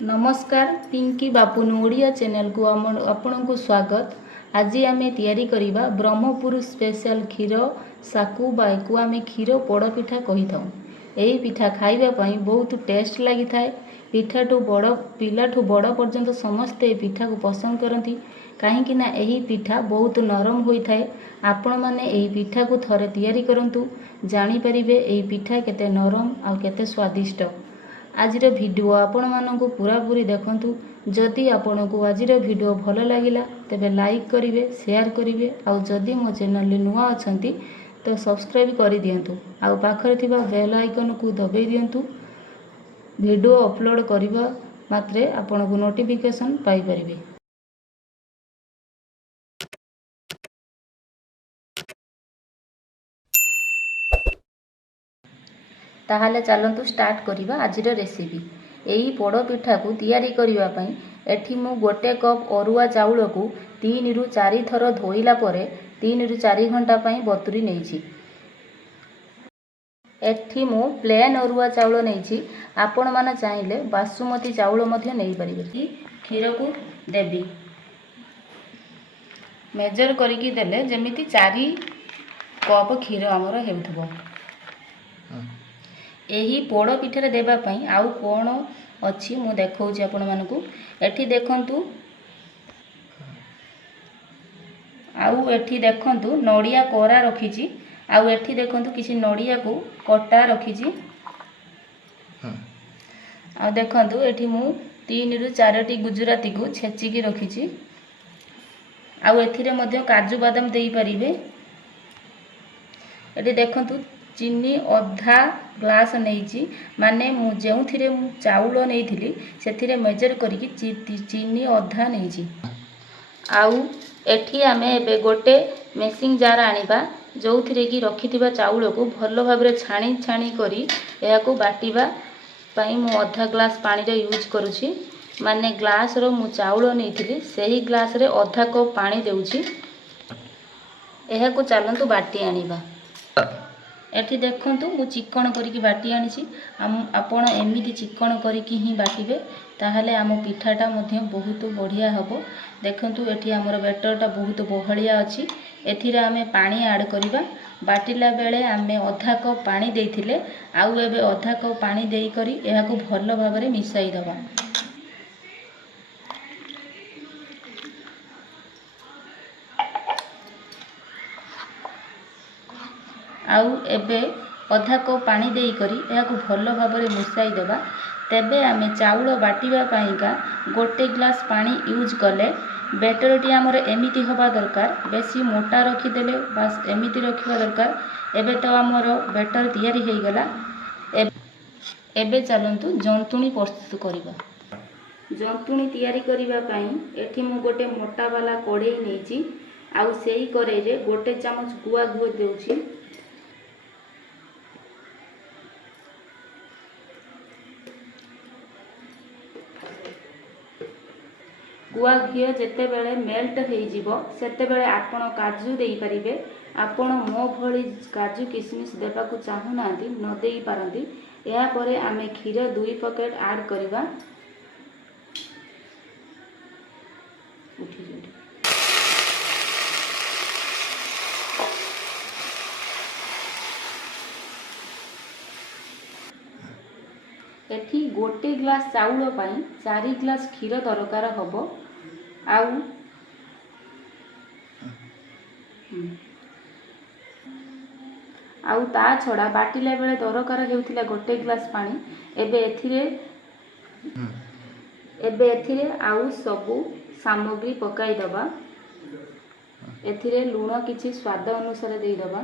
नमस्कार पिंकी बापुन ओडिया चैनल को आपण को स्वागत। आज आम तैयारी करवा ब्रह्मपुर स्पेशल क्षीर साकु बायकु आम क्षीर पोड़पिठा कही था। यही पिठा खावाई बहुत टेस्ट लगी थाए। पिठाठू बड़ पिलाठू बड़ पर्यंत समस्ते पिठा को पसंद करती कहीं यही पिठा बहुत नरम होता है। आपण मैंने यही पिठा को थरे तैयारी करंतु जानीपर यही पिठा केते नरम आउ केते स्वादिष्ट। आज वीडियो आपण मानक पूरा पूरी देखंतु। जदि आपण को आज वीडियो भल लगिला तेबे लाइक करिवे, शेयर करिवे आउ जदि मो चैनल नुआ अछंती तो सब्सक्राइब कर दियंतु आउ पाखरे थिबा बेल आइकन को दबाई दियंतु। वीडियो अपलोड करिबा मात्रे आपण को नोटिफिकेशन पाई परिबे। ताहले चलतु स्टार्ट करिबा आज रेसिपी। यही पोड़ पिठा को तैयारी करिबा पई एठी मु गोटे कप अरुआ चाउल को 3 रु 4 थर धोइला परे 3 रु 4 घंटा पई बतुरी नेछि। एठी मु प्लेन अरुआ चाउल नेछि। आपण माने चाहिले बासुमती चाउल मध्ये नै परिबे। क्षीर को देबी मेजर करिकी देले जेमिति 4 कप क्षीर हमर हेउथबो। यही पोड़ पिठारे देवाई आउ कौन अच्छी मु देखा आपण मानकू। एठी देखंतु आउ एठी देखंतु नड़िया कोरा रखीची आउ एठी देखंतु किसी नड़िया को कटा रखीची। आउ देखंतु एठी मु 3 रु 4 गुजराती को छेचिकी रखीची। आउ एथिरे मध्य काजू बादाम देई परिबे। एठी देखंतु चीनी अधा ग्लास नहीं माने जो चाउल नहीं से मेजर करी चीनी अधा नहीं। आउ एठी आमे एबे गोटे मेसिंग जार आनिबा जो थी कि रखि चाउल को भल भाव छाणी छाणी करी या को बाटिबा पई मु अधा ग्लास पानी रे यूज करूची। माने ग्लास रो मु चाउल नहीं सही ग्लास रे अधा कप पानी देउची। एहा को चलंतु बाटी आनिबा। एठी देखंतु मु चिकन करिकी बाटी आनिछि। आपण एमिति चिकन करिकी ही बाटिबे ताहले आम पिठाटा मध्ये बहुत बढ़िया हबो। देखंतु एठी हमर बैटरटा बहुत बहलिया अछि। एथिरे आमे पानी ऐड करिबा। बाटिला बेले आमे अधा कप पानी देइथिले आउ एबे अधा कप पानी देई करी एहा को भल भाबरे मिसाई दबा। आउ एबे अधा कप पानी देई करी एहा को भल भाबरे मिसाई देबा। तेबे आमे चाउल बाटिबा पाइका गोटे ग्लास पानी यूज कले बैटरटी हमर एमिति होबा दरकार। बेसी मोटा रखी देले बस एमिति रखिबा दरकार। एबे तो हमर बैटर तैयारी हे गला। एबे चलंतु जंतुणी प्रस्तुत करिबा। जंतुणी तैयारी करिबा पई एठी मु गोटे मोटा वाला कढ़ई नेछि। आउ सेही कढ़ई रे गोटे चमच गुआ घिउ देउछि। गुआ घी जेते बेले मेल्ट हो सेते बेले आपण काजू देई परिबे। आपण मो भली काजू किशमिश देबा को चाहू नांती न देई पारंती। या परे आमे क्षीर 2 पैकेट ऐड करबा। एठी गोटे ग्लास चाउल पाई 4 ग्लास क्षीर दरकार हबो। आउ ता छड़ा बाटिला बेले दरकार हेउथिला गोटे ग्लास पानी। एबे एथिरे आउ सबु सामग्री पकाई दबा। एथिरे लूण किछि स्वाद अनुसार देई दबा।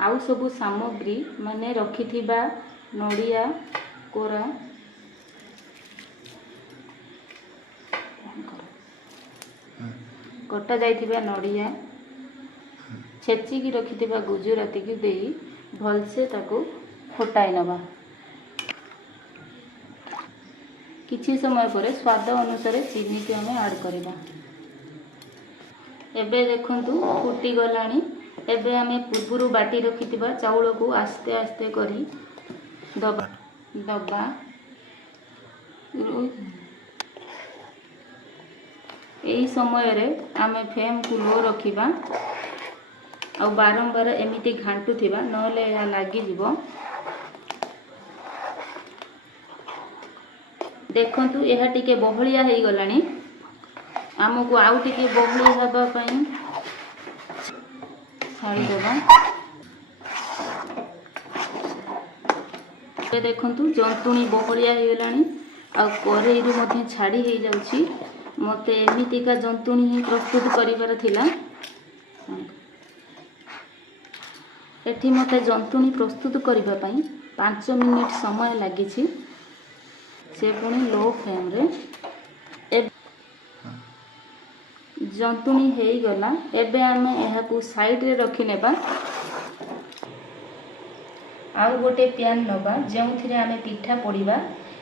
आउ सबु सामग्री माने रखिथिबा नड़िया कोरा कटा जाइथिबा नड़िया छेचिकी रखिथिबा गुजराती की देई भलसे ताको फटाई नबा। किछि समय परे स्वाद अनुसार चीनी को हमें ऐड करबा। एबे देखंतु फुटी गलानी। एबे आमे पूर्वरु बाटी रखिथिबा चाउल को आस्ते आस्ते करी दबा दबा यही समय आम फ्लेम को लो रखा आ बारंबार एमती घाटुवा नले लगिज। देखु यह टिके बहलिया हो गला आमको आउ टिके बहलिया हाँपाई छाड़ीदे। देखु जंतुणी बहलिया हो गला कड़ई रू छाड़ी हो जाऊँगी। मत एमतीका जंतुणी ही प्रस्तुत करिवार थिला। एठी मते जंतुणी प्रस्तुत करिबा पई 5 मिनिट समय लगी से पुणी लो फ्लेम रे जंतुणी हो गला। एबे आमे यहाँ को साइड रे रखी नेबा। आउ गोटे पैन नबा जो थी आमे पिठा पड़िबा।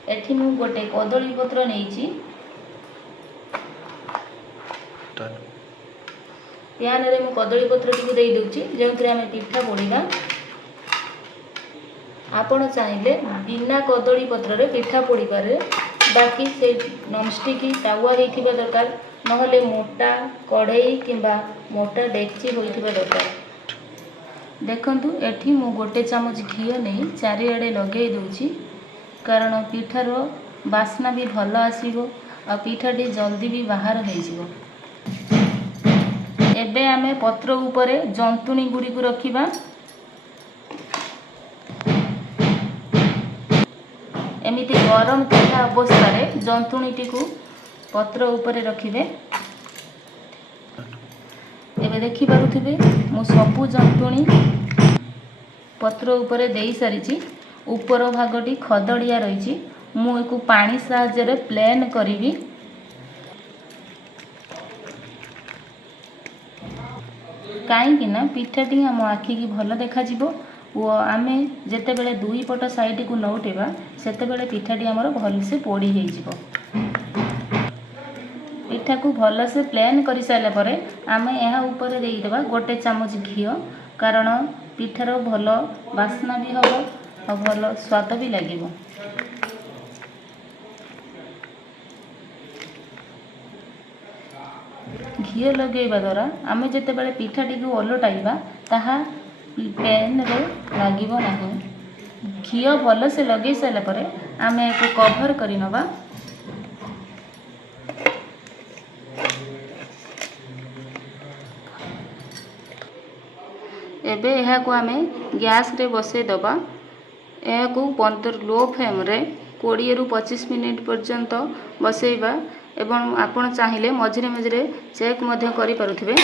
एठी मु गोटे कदली पत्र नेइची। पैन रे मु कदली पत्र टी दे दूची जो थी आमे पिठा पड़िबा। आपण चाहिले बिना कदली पत्र रे पिठा पड़ी पारे, बाकी से नॉनस्टिक तावा होइथिबा दरकार, नहले मोटा कढ़ई किंबा मोटा डेक्ची होइथिबा दरकार। देखंतु एठी मु गोटे चामच घी नहीं चारिआडे लगे दूची, कारण पिठार बास्ना भी भल आसीबो आ पिठाटी जल्दी भी बाहर हो जिवो। एबे आमे पत्र उपरे जंतुणी गुड़ी को रखिबा। एमिति गरम थिला अवस्था रे जंतुणीटी को पत्र उपरे रखिबे। एबे देखि पारुथिबे मु सबु जंतुणी पत्र उपरे देई सारिची। ऊपर भागटी खदड़िया रही। मु एको पानी साहाय्य रे प्लेन करिवि। कहीं ना पिठाटी आम आखि की भल देखा वो आमे जेते बेले दुई पट साइड को नौटेबा सेते बेले पिठाटी आमर भल से पोड़ी हो जिवो। पिठा को भल से प्लेन कर सारा पर आमे यहाँ ऊपर देदेबा गोटे चामच घी, कारण पिठार भल बास्ना भी हम और भल स्वाद भी लगे। घी लगेवा द्वारा आमे जेते बेले पिठाटी को ओलटाइबा ताहा पैन रे लागिबो नाही। घी भल से लगे सारा पर आमे एको कवर करि नबा। एबे यहाँ को आमे गैस रे बसे दबा। यहाँ को 15 लो फ्लेम रे 20 रु 25 मिनिट पर्यंत बसेइबा एवं आपण चाहिए मझिरे मझिरे चेक मध्य करि पारुथिबे।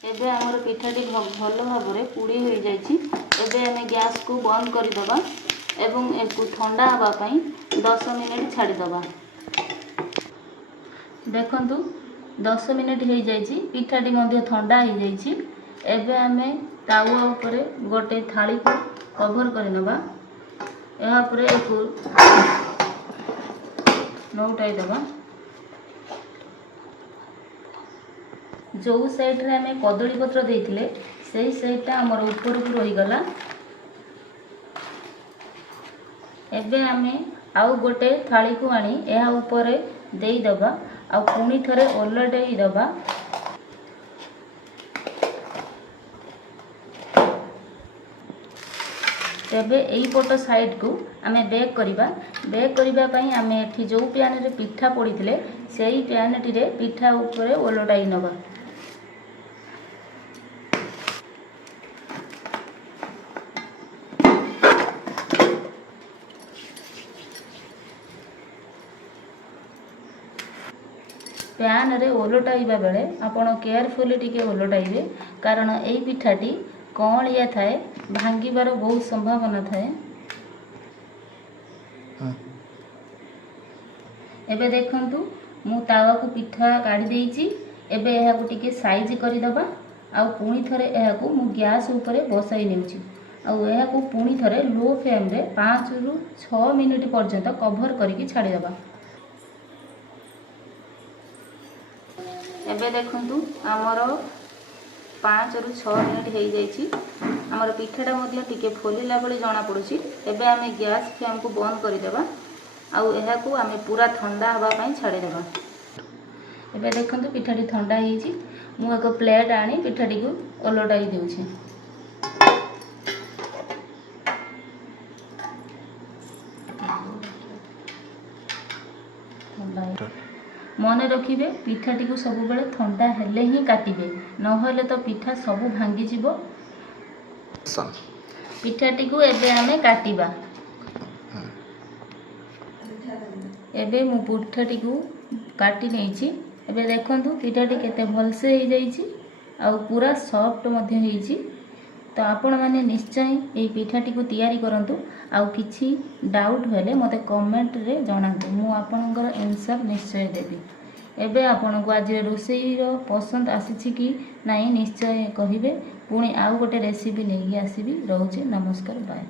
एबे हमर पिठाटी भल भाव में पुड़ी हो जाइछि। एबे आमे गैस को बंद कर दबा एवं एको ठंडा हवा पई 10 मिनिट छाड़ी दबा। देखंतु 10 मिनिट हो जाइछि, पिठाटी मध्य ठंडा हो जाइछि। एबे आमे तावा उपरे गोटे थाली को कवर कर नबा। यहाँ पर एको नौटाई दबा। जो साइड रे आमे कदली पत्र देइथिले सेही साइडटा हमर ऊपर को रही गला। एबे आमे आउ गोटे थाली को आनी एहा ऊपर देई दबा आ पुणी थरे ओलटेई दबा। तेबे एई पट साइड को आमे बेक करिबा। बेक करिबा पई आमे एठी जो पैन रे पिठा पड़ीथिले सेही पैन टी रे पिठा ऊपर ओलटाई नबा। पैन रे ओलटाइबा बेले आपण केयरफुली टिके ओलटाइबे, कारण एई पिठाटी कौलिया थाए, भांगीबार बहुत संभावना थाए। एबे देखंतु मु तावा को पिठा काढ़ी देइची। एबे एहा को टिके साइज करि दबा आ पुणी थरे एहा को मु गैस ऊपर बसाई नेउची आ एहा को पुणी थरे लो फ्लेम रे 5 रु 6 मिनिट पर्यंत कवर करके छाड़ी दबा। एबे देखंतु हमर 5 ରୁ 6 ମିନିଟ୍ ହେଇଯାଇଛି। ଆମର ପିଠାଟା ମଧ୍ୟ ଟିକେ ଫୁଲିଲା ଭଳି ଜଣାପଡ଼ୁଛି। ଏବେ ଆମେ ଗ୍ୟାସ୍ ଫ୍ଲେମ୍କୁ ବନ୍ଦ କରିଦେବା ଆଉ ଏହାକୁ ଆମେ ପୁରା ଥଣ୍ଡା ହେବା ପାଇଁ ଛାଡ଼ିଦେବା। ଏବେ ଦେଖନ୍ତୁ ପିଠାଟି ଥଣ୍ଡା ହେଇଛି। ମୁଁ ଏକ ପ୍ଲେଟ୍ ଆଣି ପିଠାଟିକୁ ଓଲଟାଇ ଦେଉଛି। ମନେ ରଖିବେ ପିଠାଟିକୁ ସବୁବେଳେ ଥଣ୍ଡା ହେଲେ ହିଁ କାଟିବେ, ନହେଲେ ତ ପିଠା ସବୁ ଭାଙ୍ଗିଯିବ। ପିଠାଟିକୁ ଏବେ ଆମେ କାଟିବା। ଏବେ ମୁଁ ପିଠାଟିକୁ କାଟି ନେଇଛି। ଏବେ ଦେଖନ୍ତୁ ପିଠାଟି କେତେ ଭଲସେ ହେଇଯାଇଛି ଆଉ ପୁରା ସଫ୍ଟ ମଧ୍ୟ ହେଇଛି। ତ ଆପଣମାନେ ନିଶ୍ଚୟ ଏହି ପିଠାଟିକୁ ତିଆରି କରନ୍ତୁ। ଆଉ କିଛି ଡାଉଟ୍ ହେଲେ ମୋତେ କମେଣ୍ଟରେ ଜଣାନ୍ତୁ, ମୁଁ ଆପଣଙ୍କର ଆନ୍ସର ନିଶ୍ଚୟ ଦେବି। ଏବେ ଆପଣଙ୍କୁ ଆଜିର ରୋଷେଇର ପସନ୍ଦ ଆସିଛି କି ନାହିଁ ନିଶ୍ଚୟ କହିବେ। ପୁଣି ଆଉ ଗୋଟେ ରେସିପି ନେଇକି ଆସିବି। ରହୁଛି, ନମସ୍କାର, ବାଏ।